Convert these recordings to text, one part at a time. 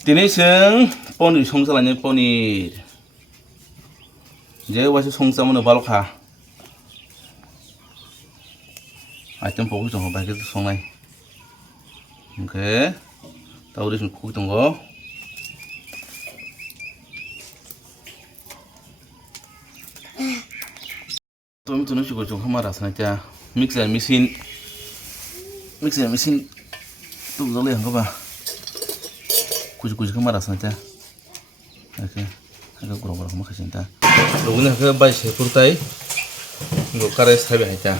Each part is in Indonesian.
Tini seng poni songsa lanya poni. Jadi wajib songsa mana balok ha. Item pokok jangan pakai itu songai. Oke, tahu deh pokok tunggu. Tuh itu nasi goreng sama rasanya aja. Mixer mesin tuh boleh yang apa? Kucu sama rasanya aja. Oke, agak kurang sama kasih entah. Lalu nih ke bayi sepurtai, nggak kares tapi aja.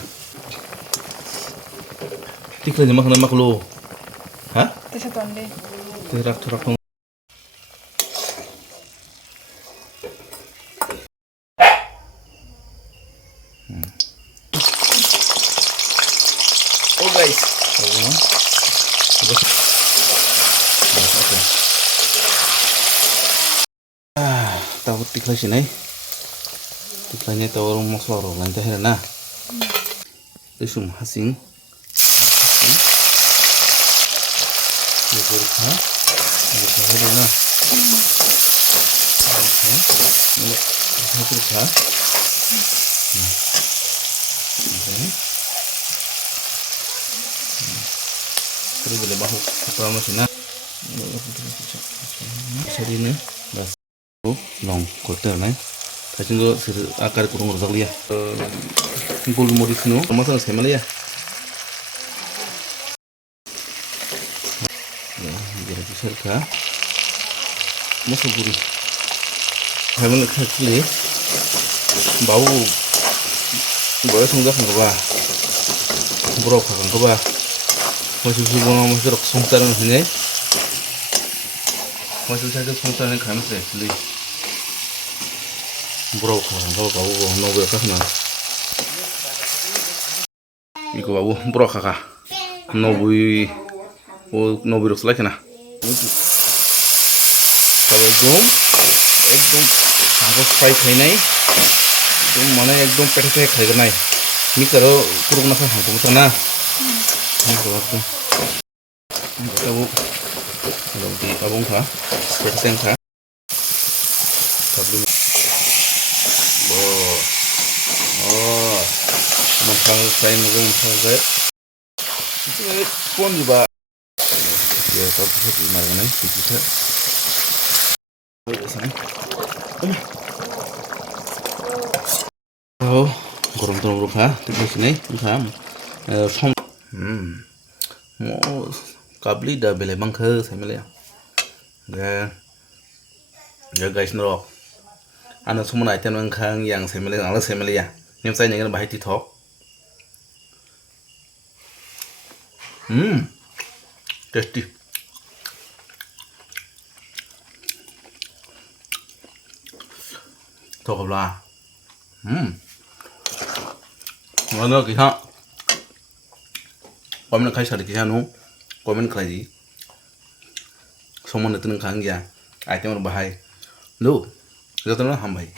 Tikar jemak nama lo, hah? Tersatu Terak tuh. Oh guys, tahu tikar sini, tikarnya tahu orang mau suara lancar ya nah, itu hasing, berkah, ada nah, berkah, terus boleh bahu apa masih nah, ini das, long kotor nih, tapi itu akar kurung rosak liya, gul modif nu, masa nasi malah ya, jadi besar kah, masa gurih, hemen kecil, bau semua kan kebah, buruk kan kebah, masih bunga masih rok songsaran ini, masih saja songsaran kami sendiri, buruk kan kebah bau novel kan mana, iku bau buruk kakak, novel rok selagi na, kalau ekdom angkut spike ini. Itu mana ekdom pete kayak gini, ini kalau kurung nafas hantu macam mana? Ini kalau tu, kalau di abang kah, persen kah, tapi, macam saya mungkin macam saya, itu pun juga, ya tapi itu mana ni, kita, oh, gorong turun kah, di sini, kah, som, mau kabli dah beli bangke, saya melihat, ya guys nro, anu semua item engkang yang saya melihat, alas saya melihat, ni saya jangan bahaya titok, tasty. Thôi là nó kì ha qua mình khai sản kì ha nó qua mình khai gì xong mình tự nâng kháng gì ai cho nó bahai lu giờ tôi nó hầm vậy